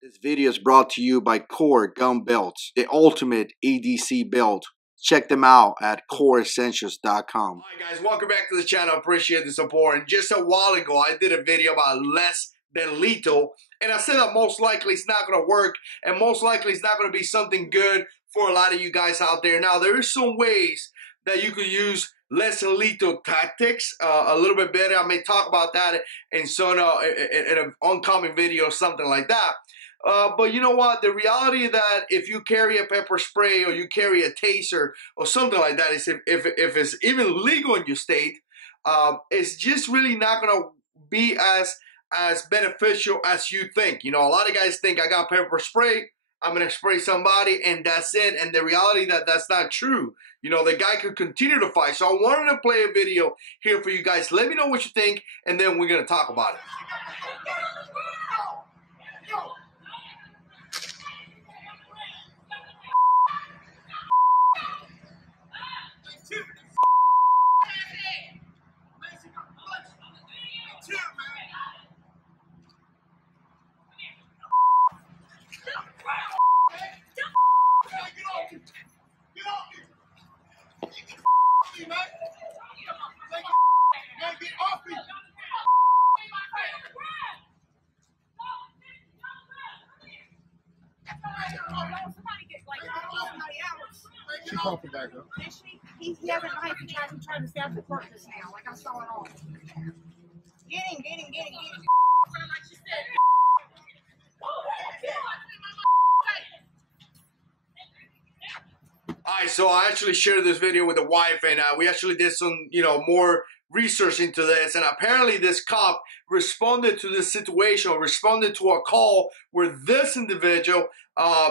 This video is brought to you by Core Gun Belts, the ultimate ADC belt. Check them out at coreessentials.com. Hi guys, welcome back to the channel. Appreciate the support. And just a while ago, I did a video about less than lethal, and I said that most likely it's not going to work, and most likely it's not going to be something good for a lot of you guys out there. Now, there is some ways that you could use less than lethal tactics a little bit better. I may talk about that in some in an oncoming video, something like that. But you know what? The reality that if you carry a pepper spray or you carry a taser or something like that, is if it's even legal in your state, it's just really not going to be as beneficial as you think. You know, a lot of guys think I got pepper spray, I'm going to spray somebody and that's it. And the reality that that's not true. You know, the guy could continue to fight. So I wanted to play a video here for you guys. Let me know what you think, and then we're going to talk about it. She called for back up. Is she? He has a knife. He trying to stab the corpus now. Like I saw it all. Get him. Like she said. Alright, so I actually shared this video with the wife, and we actually did some, more research into this, and apparently this cop responded to this situation, or responded to a call where this individual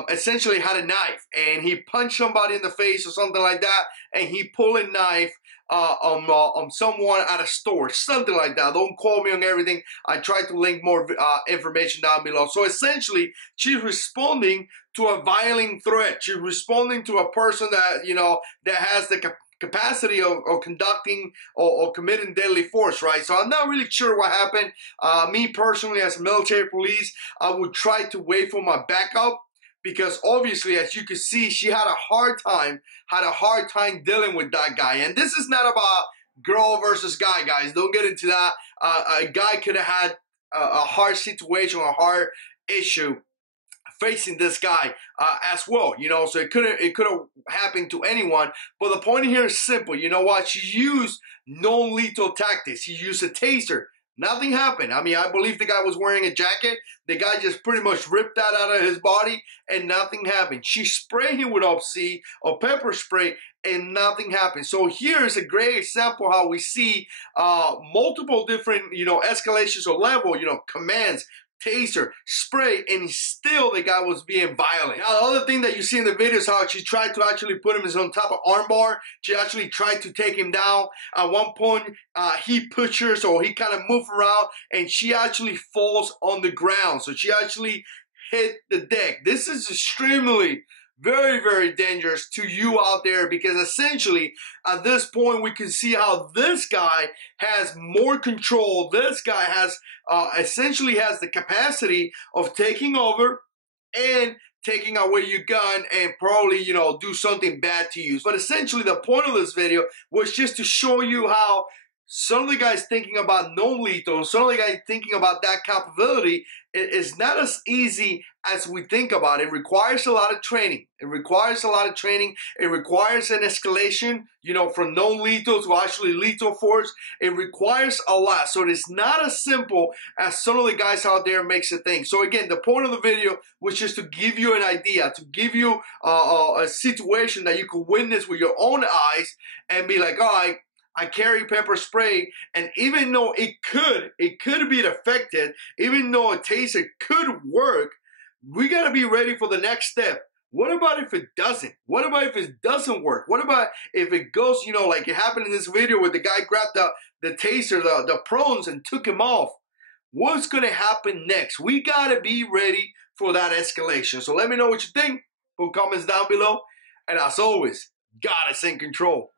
essentially had a knife, and he punched somebody in the face or something like that, and he pulled a knife on someone at a store, something like that. Don't quote me on everything. I tried to link more information down below. So essentially, she's responding to a violent threat. She's responding to a person that, that has the capacity of conducting or committing deadly force, right? So I'm not really sure what happened. Me personally, as military police, I would try to wait for my backup, because obviously, as you can see, she had a hard time dealing with that guy. And this is not about girl versus guy, guys. Don't get into that. A guy could have had a hard situation, a hard issue facing this guy as well, so it could have happened to anyone. But the point here is simple. You know what? She used non-lethal tactics. She used a taser. Nothing happened. I mean, I believe the guy was wearing a jacket. The guy just pretty much ripped that out of his body, and nothing happened. She sprayed him with OPC or pepper spray, and nothing happened. So here's a great example how we see multiple different, escalations or level, commands, taser, spray, and still the guy was being violent. Now, the other thing that you see in the video is how she tried to actually put him on top of armbar. She actually tried to take him down. At one point, he pushed her, so he kind of moved around, and she actually falls on the ground. So she actually hit the deck. This is extremely, very, very dangerous to you out there, because essentially at this point we can see how this guy has more control. This guy has essentially has the capacity of taking over and taking away your gun and probably, do something bad to you. But essentially the point of this video was just to show you how some of the guys thinking about non-lethal, some of the guys thinking about that capability, is not as easy as we think about it. It requires a lot of training. It requires an escalation, from non-lethal to actually lethal force. It requires a lot. So it is not as simple as some of the guys out there makes it think. So again, the point of the video was just to give you an idea, to give you a situation that you could witness with your own eyes and be like, all right, I carry pepper spray, and even though it could be affected, even though a taser could work, we gotta be ready for the next step. What about if it doesn't? What about if it doesn't work? What about if it goes, like it happened in this video where the guy grabbed the taser, the prongs, and took him off? What's gonna happen next? We gotta be ready for that escalation. So let me know what you think. Put comments down below. And as always, God is in control.